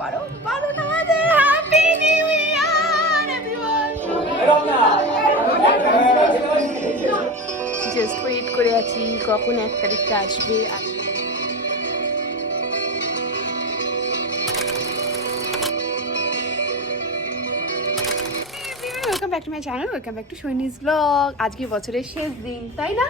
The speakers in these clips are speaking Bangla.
বারো বারো না বাজে happy new year just wait করে আছি, কখন এক তারিখটা আসবে, আর welcome back to my channel welcome back to সৈনিস blog আজকে বছরের শেষ দিন, তাই না?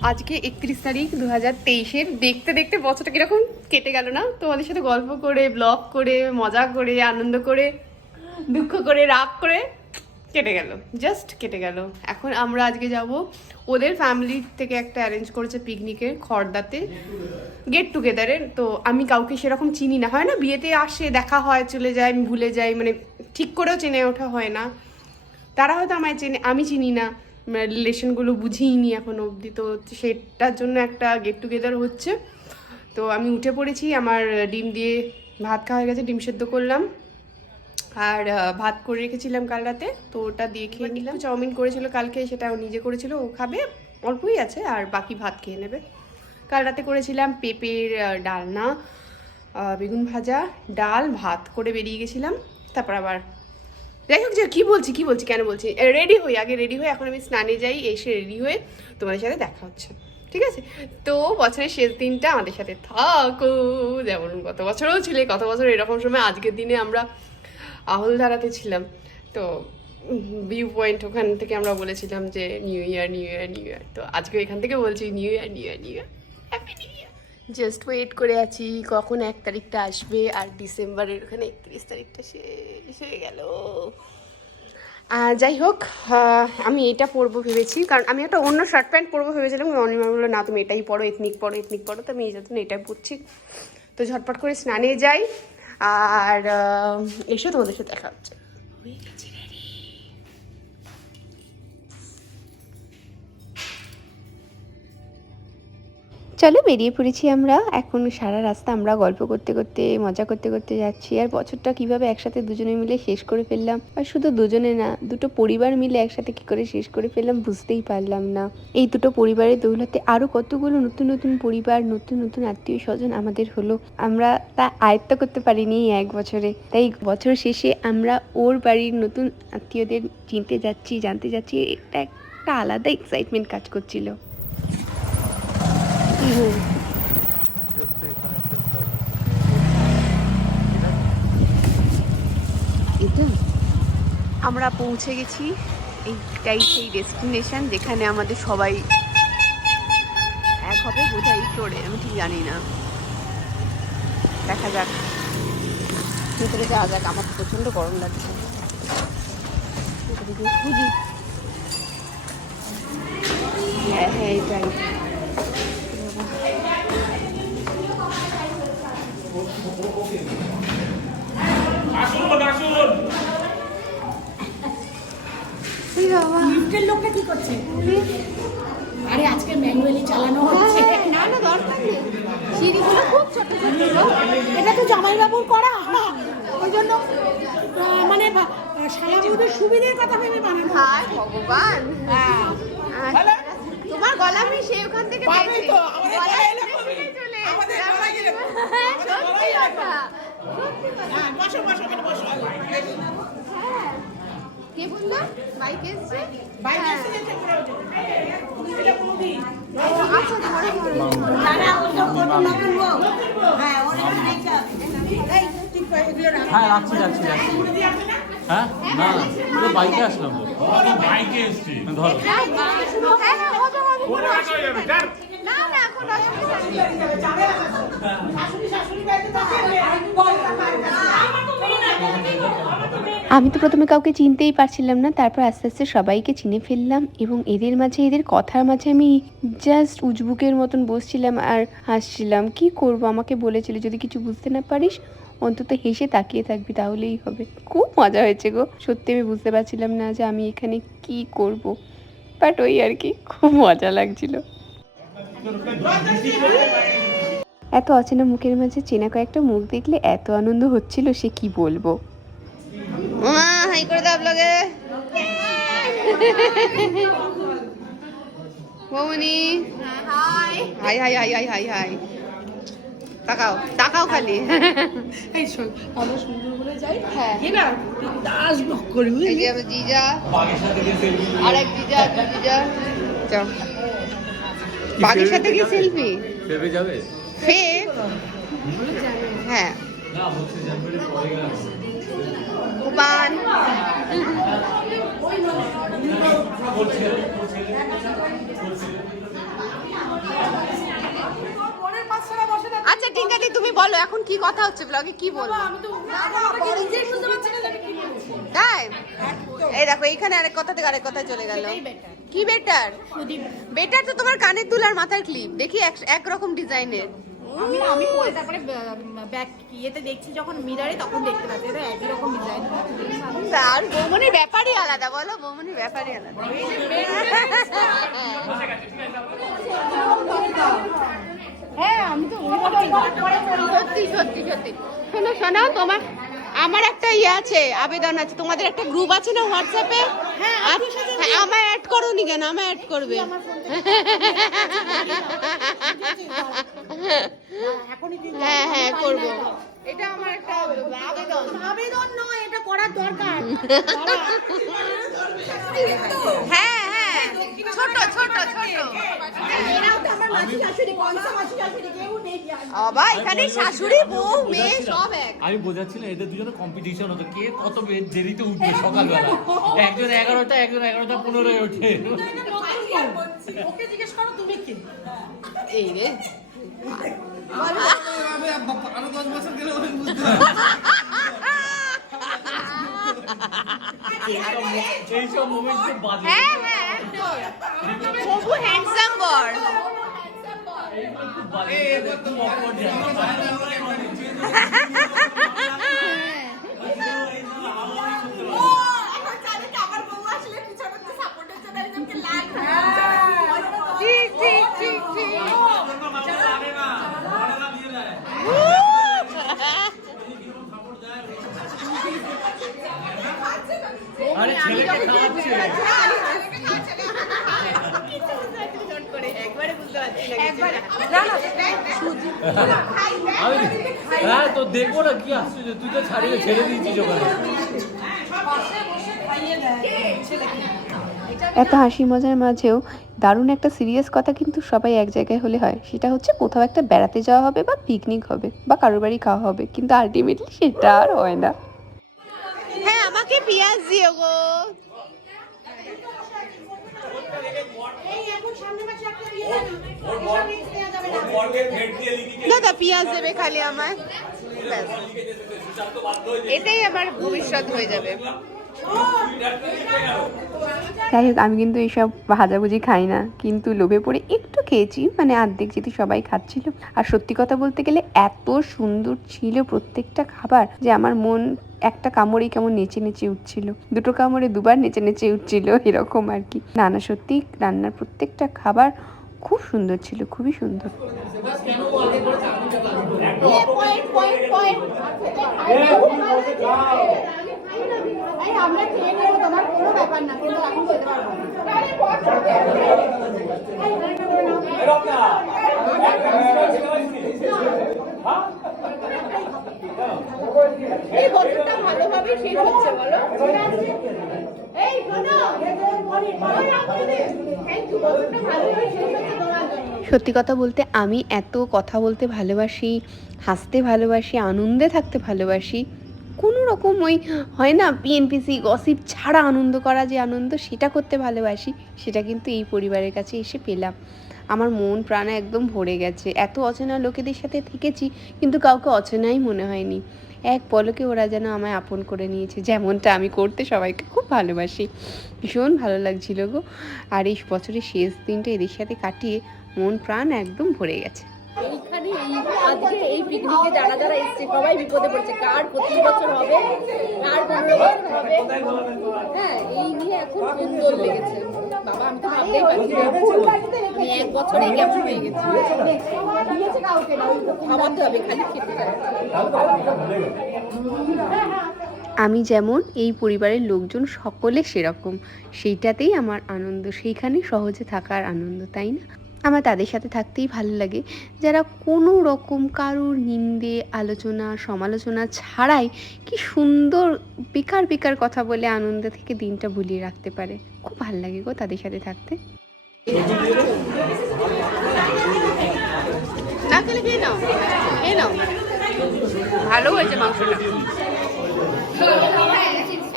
আজকে একত্রিশ তারিখ দু হাজার তেইশের। দেখতে দেখতে বছরটা কীরকম কেটে গেল না? তোমাদের সাথে গল্প করে ব্লগ করে, মজা করে, আনন্দ করে, দুঃখ করে, রাগ করে কেটে গেল। জাস্ট কেটে গেল। এখন আমরা আজকে যাব ওদের ফ্যামিলি থেকে একটা অ্যারেঞ্জ করেছে পিকনিকের খড়দাতে গেট টুগেদারের তো আমি কাউকে সেরকম চিনি না। হয় না বিয়েতে আসে, দেখা হয়, চলে যায় আমি ভুলে যাই মানে ঠিক করেও চেনে ওঠা হয় না। তারা হয়তো আমায় চেনে, আমি চিনি না। রিলেশনগুলো বুঝিনি এখন অবধি। তো সেটার জন্য একটা গেট টুগেদার হচ্ছে। তো আমি উঠে পড়েছি আমার ডিম দিয়ে ভাত খাওয়া হয়ে গেছে ডিম সেদ্ধ করলাম। আর ভাত করে রেখেছিলাম কাল রাতে তো ওটা দিয়ে খেয়ে নিলাম। চাউমিন করেছিল কালকে সেটা ও নিজে করেছিল ও খাবে অল্পই আছে আর বাকি ভাত খেয়ে নেবে। কাল রাতে করেছিলাম পেঁপের ডালনা বেগুন ভাজা ডাল ভাত করে বেরিয়ে গেছিলাম। তারপর আবার যাই হোক, যে, কী বলছি কী বলছি, কেন বলছি? রেডি হই, আগে রেডি হয়ে এখন আমি স্নানে যাই, এসে রেডি হয়ে তোমাদের সাথে দেখা হচ্ছে। ঠিক আছে? তো বছরের শেষ দিনটা আমাদের সাথে থাকো। যেমন গত বছরও ছিলে, গত বছর এরকম সময়, আজকের দিনে আমরা আহলধারাতে ছিলাম। তো ভিউ পয়েন্ট ওখান থেকে আমরা বলেছিলাম যে new year new year new year তো আজকে এখান থেকে বলছি new year new year new year happy new just wait করে আছি, কখন এক তারিখটা আসবে আর ডিসেম্বরের ওখানে একত্রিশ তারিখটা শেষ হয়ে গেল। আর যাই হোক আমি এটা পরবো ভেবেছি, কারণ আমি একটা অন্য শার্ট প্যান্ট পরবো ভেবেছিলাম। অনিমা বলল, না, তুমি এটাই পরো, এথনিক পরো এথনিক পরো। তো আমি এই জন্য এটাই পরছি। তো ঝটপট করে স্নানে যাই, আর এসে তোমাদের সাথে দেখা হচ্ছে। চলো বেরিয়ে পড়েছি আমরা। এখন সারা রাস্তা আমরা গল্প করতে করতে, মজা করতে করতে যাচ্ছি। আর বছরটা কীভাবে একসাথে দুজনে মিলে শেষ করে ফেললাম? আর শুধু দুজনে না, দুটো পরিবার মিলে একসাথে কি করে শেষ করে ফেললাম বুঝতেই পারলাম না। এই দুটো পরিবারের দৌলতে আরও কতগুলো নতুন নতুন পরিবার, নতুন নতুন আত্মীয় স্বজন আমাদের হলো। আমরা তা আয়ত্ত করতে পারিনি এক বছরে। তাই বছর শেষে আমরা ওর বাড়ির নতুন আত্মীয়দের চিনতে যাচ্ছি, জানতে যাচ্ছি, এটা একটা আলাদা এক্সাইটমেন্ট কাজ করছিল। আমরা পৌঁছে গেছি এইটাই সেই ডেস্টিনেশন যেখানে আমাদের সবাই এক হবে, বোধহয় ফ্লোরে আমি ঠিক জানি না। দেখা যাক। ভেতরে যাওয়া যাক, আমার প্রচণ্ড গরম লাগছে। খুঁজি। হ্যাঁ হ্যাঁ এটাই। বাবা। লিফটের লোকটা কি করছে? আরে আজকে ম্যানুয়ালি চালানো হচ্ছে। না না দরকার নেই। সিঁড়িগুলো খুব ছোট ছোট এটা তো জামাইবাবুর করা। ওই জন্য মানে শালাবুদের সুবিধের কথা ভেবে বানানো হায় ভগবান। হ্যাঁ। তোমার গলা আমি সেই ওখান থেকে পেয়েছি। তো, আমাদের পাবে। হ্যাঁ, সত্যি কথা। হ্যাঁ, বসো বসো বসো। কে বলল? বাইক এসছে? হ্যাঁ। যেতে করে ওঠে। এটা কোনোদিন। আচ্ছা ধরে ধরে হ্যাঁ রাখছি যাচ্ছি হ্যাঁ? না পুরো বাইকে আসলাম। তো বাইকে এসছি। ধরো। হ্যাঁ হ্যাঁ হবে। না না এখন। আমি তো প্রথমে কাউকে চিনতেই পারছিলাম না, তারপর আস্তে আস্তে সবাইকে চিনে ফেললাম এবং এদের মাঝে, এদের কথার মাঝে আমি জাস্ট উজবুকের মতন বসছিলাম আর হাসছিলাম। কি করব? আমাকে বলেছিল, যদি কিছু বুঝতে না পারিস, অন্তত হেসে তাকিয়ে থাকবি, তাহলেই হবে। খুব মজা হয়েছে গো। সত্যি আমি বুঝতে পারছিলাম না যে আমি এখানে কি করব। বাট ওই আর কি, খুব মজা লাগছিল। এত অচেনা মুখের মাঝে চেনা কয়েকটা মুখ দেখলে এত আনন্দ হচ্ছিল, সে কি বলব? মা হাই করে দাও আপনাকে বৌমনি hi hi hi hi hi hi. তাকাও তাকাও খালি। এই শোন আমরা সুন্দর বলে যাই। হ্যাঁ। না দাস ব্লক করি এই যে আমার জিজা। আর এক জিজা দুই জিজা। যাও। বাঘের সাথে কি সেলফি ভেবে যাবে? ফে হ্যাঁ। না বলছে জানুয়ারি পরে গেলাম। পান পরের পাঁচশোটা বসে না আচ্ছা ঠিক আছে তুমি বলো এখন কি কথা হচ্ছে ব্লগে কি বলব? তাই? এই দেখো এইখানে আরেক কথা থেকে আরেক কথা চলে গেল। কি বেটার বেটার তো তোমার কানের দুল আর মাথার ক্লিপ দেখি এক- একরকম ডিজাইনের আমি আমি পরে তারপরে ব্যাক ইয়েতে দেখছি যখন মিরারে তখন দেখতে পাচ্ছি। এটা একই রকম ডিজাইন আর বৌমনির ব্যাপারই আলাদা বলো বৌমনির ব্যাপারই আলাদা। হ্যাঁ আমি তো সত্যি সত্যি সত্যি। শোনো শোনো তোমার আমার একটা ইয়ে আছে আবেদন আছে। তোমাদের একটা গ্রুপ আছে না হোয়াটসঅ্যাপে হ্যাঁ আমায় অ্যাড করো নি কেন? আমায় অ্যাড করবে। হ্যাঁ হ্যাঁ করব। এটা আমার একটা আবেদন। আবেদন? নয় এটা করার দরকার। হ্যাঁ হ্যাঁ। ছোট ছোট ছোট। এরাও তো আমার মাসি শাশুড়ি কনসা মাসি শাশুড়ি কেউ নেই আর। বাবা এখানে শাশুড়ি বউ মেয়ে সব এক। আমি বোঝাচ্ছিলাম এদের দুজনে কম্পিটিশন হতো। কে কত দেরিতে উঠবে সকালবেলা? একজন এগারোটা একজন এগারোটা পনেরোয় ওঠে। ওকে জিজ্ঞেস করো তুমি কি? এই রে। সেই সব মোমেন্ট বাজে হ্যাঁ হ্যাঁ প্রভু হ্যান্ডসাম বর বাজে খুব awkward জায়গা। ঠিক ঠিক ঠিক ঠিক আরে ছেলেকে খাওয়াচ্ছে আমি হ্যাঁ তো দেখব না কি আসছে তুই তো ছাড়িয়ে ছেড়ে দিয়েছিস ওখানে। এত হাসি মজার মাঝেও দারুণ একটা সিরিয়াস কথা কিন্তু সবাই এক জায়গায় হলে হয়। সেটা হচ্ছে কোথাও একটা বেড়াতে যাওয়া হবে বা পিকনিক হবে বা কারোর বাড়ি খাওয়া হবে। কিন্তু আলটিমেটলি সেটা আর হয় না। হ্যাঁ আমাকে পেঁয়াজ দিও গো। দাদা পেঁয়াজ দেবে খালি আমায়। এটাই আমার ভবিষ্যৎ হয়ে যাবে। যাই হোক আমি কিন্তু এইসব ভাজাভুজি খাই না কিন্তু লোভে পড়ে একটু খেয়েছি মানে অর্ধেক যেহেতু সবাই খাচ্ছিল। আর সত্যি কথা বলতে গেলে এত সুন্দর ছিল প্রত্যেকটা খাবার যে আমার মন একটা কামড়েই কেমন নেচে নেচে উঠছিল। দুটো কামড়ে দুবার নেচে নেচে উঠছিল এরকম আর কি। না না সত্যি রান্নার প্রত্যেকটা খাবার খুব সুন্দর ছিল খুবই সুন্দর। পয়েন্ট পয়েন্ট পয়েন্ট আমরা খেয়ে তোমার কোনো ব্যাপার না, কিন্তু এখন পারব এই বছরটা ভালোভাবে শেষ হচ্ছে, বলো। এই সত্যি কথা বলতে, আমি এত কথা বলতে ভালোবাসি, হাসতে ভালোবাসি, আনন্দে থাকতে ভালোবাসি। কোনো রকম ওই হয় না পিএনপিসি গসিপ ছাড়া আনন্দ করা যে আনন্দ, সেটা করতে ভালোবাসি, সেটা কিন্তু এই পরিবারের কাছে এসে পেলাম। আমার মন প্রাণ একদম ভরে গেছে। এত অচেনা লোকেদের সাথে থেকেছি, কিন্তু কাউকে অচেনাই মনে হয়নি। এক পলকে ওরা যেন আমায় আপন করে নিয়েছে, যেমনটা আমি করতে সবাইকে খুব ভালোবাসি। ভীষণ ভালো লাগছিল গো। আর এই বছরের শেষ দিনটা এদের সাথে কাটিয়ে মন প্রাণ একদম ভরে গেছে। এইখানে এই আজকে এই পিকনিকে যারা যারা এসছে, সবাই বিপদে পড়ছে। কার বছর হবে, কার পনেরো বছর হবে? হ্যাঁ এই নিয়ে এখন সুন্দর লেগেছে। বাবা, আমি তো ভাবতেই পারছি এক বছরে কেমন হয়ে গেছি? খাওয়াতে হবে, খালি খেতে আমি যেমন, এই পরিবারের লোকজন সকলে সেরকম। সেইটাতেই আমার আনন্দ সেইখানে সহজে থাকার আনন্দ, তাই না? আমার তাদের সাথে থাকতেই ভালো লাগে। যারা কোনো রকম কারোর নিন্দে আলোচনা সমালোচনা ছাড়াই কি সুন্দর বেকার বেকার কথা বলে আনন্দ থেকে দিনটা ভুলিয়ে রাখতে পারে। খুব ভালো লাগে গো তাদের সাথে থাকতে। ভালো হয়েছে মাংসটা।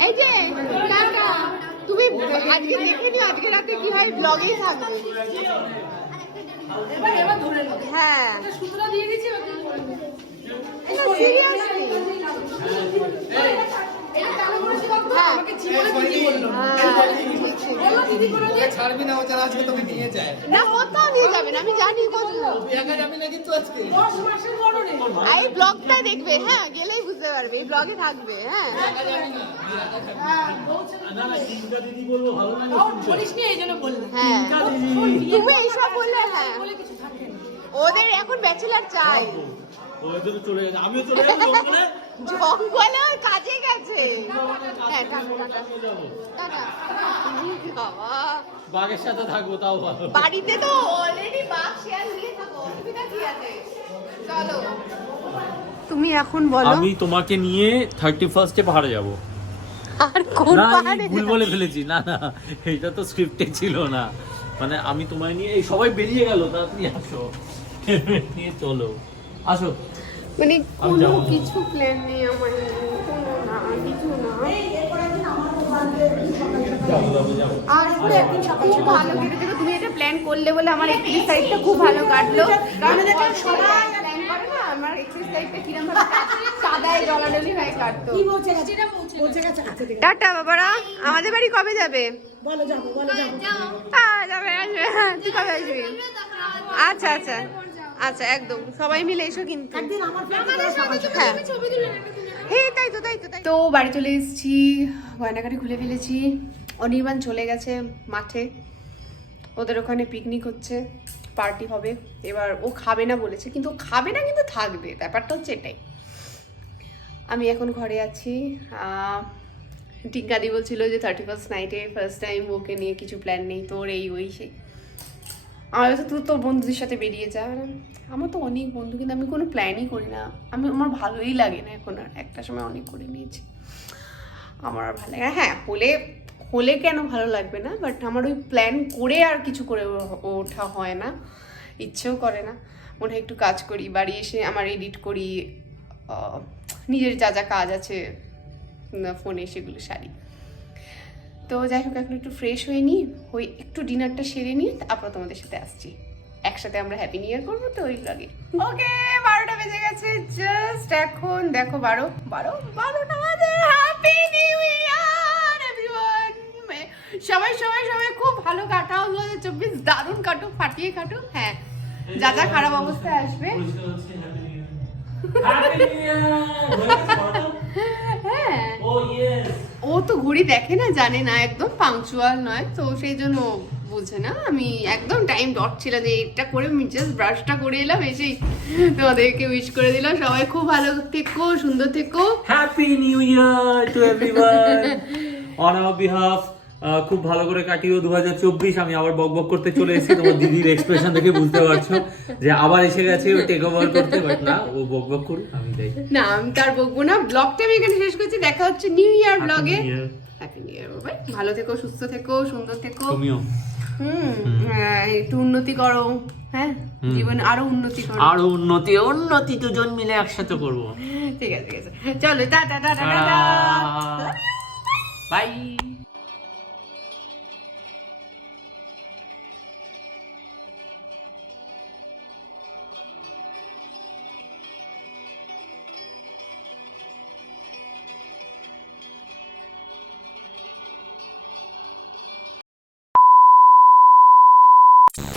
এই যে তুমি আজকে দেখে নিও আজকে রাতে কি হয় ব্লগেই থাকবে। হ্যাঁ seriously। হ্যাঁ। হ্যাঁ, কোথাও নিয়ে যাবেন আমি জানি এই ব্লগটা দেখবে হ্যাঁ গেলেই বুঝতে পারবে এই ব্লগে থাকবে হ্যাঁ হ্যাঁ তুমি এইসব বললে হ্যাঁ। ওদের এখন ব্যাচেলার চাই। গেছে। জঙ্গলে। কাজে গেছে। হ্যাঁ। বাবা। বাঘের সাথে থাকব তাও ভালো। বাড়িতে তো অলরেডি বাঘ শেয়ার নিয়ে থাকো। অসুবিধা কি আছে? চলো। তুমি এখন বলো। আমি তোমাকে নিয়ে থার্টি ফার্স্টে পাহাড়ে যাব। আর কোন পাহাড়ে ভুল বলে ফেলেছি। না না এটা তো স্ক্রিপ্টে ছিল না। মানে আমি তোমায় নিয়ে এই সবাই বেরিয়ে গেল তাড়াতাড়ি আসো। নিয়ে চলো। আসো। মানে কোনো কিছু প্ল্যান নেই আমার কোনো না কিছু না। আর ভালো কেটেছে তুমি এটা প্ল্যান করলে বলে আমার একত্রিশ তারিখটা খুব ভালো কাটলো। কারণ সবাই প্ল্যান করে না আমার একত্রিশ তারিখটা কিরম ভাবে কাদায় ডলাডলি হয়ে কাটতো। কি বলছে পৌঁছে গেছে আচ্ছা ঠিক টাটা বাবারা। আমাদের বাড়ি কবে যাবে? বলো যাব বলো যাব। আহ, যাবে হ্যাঁ, তুই কবে আসবি? আচ্ছা আচ্ছা। আচ্ছা একদম। সবাই মিলে এসো কিন্তু। একদিন আমার ফ্ল্যাটে সবাই হ্যাঁ হ্যাঁ তাই তো তাই তো তো। বাড়ি চলে এসেছি। গয়নাকাটি খুলে ফেলেছি। অনির্বাণ চলে গেছে মাঠে। ওদের ওখানে পিকনিক হচ্ছে। পার্টি হবে। এবার ও খাবে না বলেছে কিন্তু খাবে না কিন্তু থাকবে। ব্যাপারটা হচ্ছে এটাই। আমি এখন ঘরে আছি। টিঙ্কাদি বলছিল যে থার্টি ফার্স্ট নাইটে ফার্স্ট টাইম ওকে নিয়ে কিছু প্ল্যান নেই, তোর এই, ওই, সেই। আমার তো তুই তোর বন্ধুদের সাথে বেরিয়ে যা। আমার তো অনেক বন্ধু, কিন্তু আমি কোনো প্ল্যানই করি না। আমি, আমার ভালোই লাগে না এখন আর। একটা সময় অনেক করে নিয়েছি। আমার আর ভালো লাগে। হ্যাঁ হলে হলে কেন ভালো লাগবে না? বাট আমার ওই প্ল্যান করে আর কিছু করে ওঠা হয় না। ইচ্ছেও করে না। মনে হয় একটু কাজ করি, বাড়ি এসে আমার এডিট করি নিজের যা যা কাজ আছে ফোনে সেগুলো সারি। তো যাই হোক, এখন একটু ফ্রেশ হয়ে নিই, হয়ে একটু ডিনারটা সেরে নিয়ে তারপর তোমাদের সাথে আসছি। একসাথে আমরা হ্যাপি নিউ ইয়ার করব তো ওই লাগে ওকে বারোটা বেজে গেছে জাস্ট এখন দেখো বারো বারো, বারোটা বাজে। হ্যাপি নিউ ইয়ার সবাই সবাই সবাই খুব ভালো কাটাও দু হাজার চব্বিশ দারুণ কাটুক, ফাটিয়ে কাটুক হ্যাঁ যা যা খারাপ অবস্থায় আসবে। ও তো ঘড়ি দেখে না জানে না একদম পাংচুয়াল নয় তো সেই জন্য বুঝে না। আমি একদম টাইম ডট ছিলাম যে এটা করে আমি জাস্ট ব্রাশটা করে এলাম এসেই তোমাদেরকে উইশ করে দিলাম। সবাই খুব ভালো থেকো সুন্দর থেকো। Happy new year to everyone on our behalf খুব ভালো করে কাটিও দু হাজার চব্বিশ আমি আবার বক বক করতে চলে এসেছি। তোমার দিদির এক্সপ্রেশন দেখে বুঝতে পারছ যে আবার এসে গেছে ও টেক ওভার করতে বাট না ও বক বক করুক আমি যাই। না আমি তার বকবো না। ব্লগটা আমি এখানে শেষ করছি। দেখা হচ্ছে নিউ ইয়ার ব্লগে হ্যাপি নিউ ইয়ার বাবাই। ভালো থেকো সুস্থ থেকো সুন্দর থেকো। তুমিও। হুম হ্যাঁ, একটু উন্নতি করো হ্যাঁ? জীবনে আরও উন্নতি করো। আরও উন্নতি উন্নতি দুজন মিলে একসাথে করব। ঠিক আছে ঠিক আছে। চলো টাটা টাটা টাটা। বাই